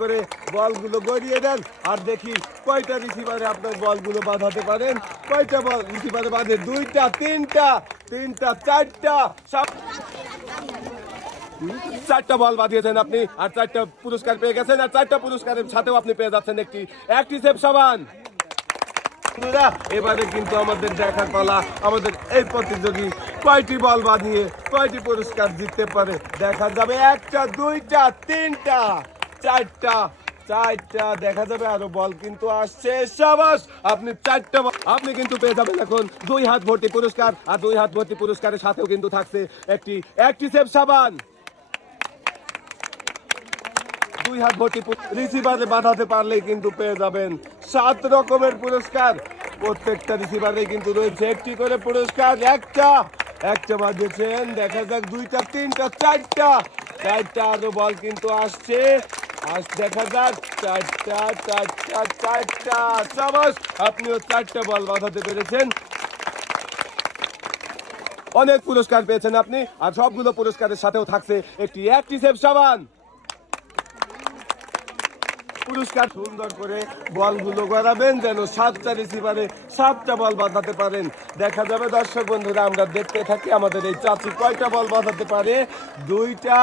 করে বলগুলো গড়িয়ে দেন আর দেখি কয়টা রিসিভারে আপনার বলগুলো বাঁধাতে পারেন। কয়টা বল রিসিভারে বাঁধে? দুইটা, তিনটা, চারটা, চারটা বল বাঁধিয়েছেন আপনি আর চারটা পুরস্কার পেয়ে গেছেন। আর চারটা পুরস্কারের সাথেও আপনি পেয়ে যাচ্ছেন একটি অ্যাক্টিসেপ সাবান। এবারে কিন্তু আমাদের দেখার পালা, আমাদের এই প্রতিযোগী কয়টি বল বাঁধিয়ে কয়টি পুরস্কার জিততে পারে দেখা যাবে। একটা, দুইটা, তিনটা, চারটা, দেখা যাবে। আরো বল কিন্তু আসছে। সাবাস, আপনি চারটা আপনি কিন্তু পেয়ে যাবেন এখন 2 হাত ভর্তি পুরস্কার। আর 2 হাত ভর্তি পুরস্কারের সাথেও কিন্তু থাকছে একটি অ্যাক্টিসেপ সাবান। 2 হাত ভর্তি রিসিভারে বাঁধাতে পারলেই কিন্তু পেয়ে যাবেন 7 রকমের পুরস্কার। প্রত্যেকটা রিসিভারে কিন্তু রয়েছে একটি করে পুরস্কার। একটা বাঁধিয়েছেন, দেখা যাক। দুইটা, তিনটা, চারটা, আরো বল কিন্তু আসছে। দেখা যাক। চারটা। সাবাস, আপনিও 4টা বল বাঁধাতে পেরেছেন। অনেক পুরস্কার পেয়েছেন আপনি। আর সবগুলো পুরস্কারের সাথেও থাকছে একটি অ্যাক্টিসেপ সাবান। পুরস্কার সুন্দর করে বলগুলো গড়াবেন যেন 7টা রিসিভারে 7টা বল বাঁধাতে পারেন। দেখা যাবে দর্শক বন্ধুরা, আমরা দেখতে থাকি আমাদের এই চাচি কয়টা বল বাঁধাতে পারে। 2টা,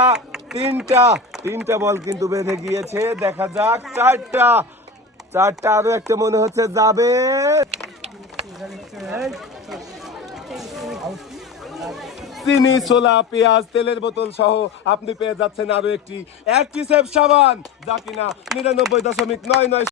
3টা বল কিন্তু বেঁধে গিয়েছে। দেখা যাক। 4টা, আরো একটা মনে হচ্ছে যাবে। চিনি, ছোলা, পেঁয়াজ, তেলের বোতল সহ আপনি পেয়ে যাচ্ছেন আরো একটি অ্যাক্টিসেপ সাবান, যা কিনা 99.99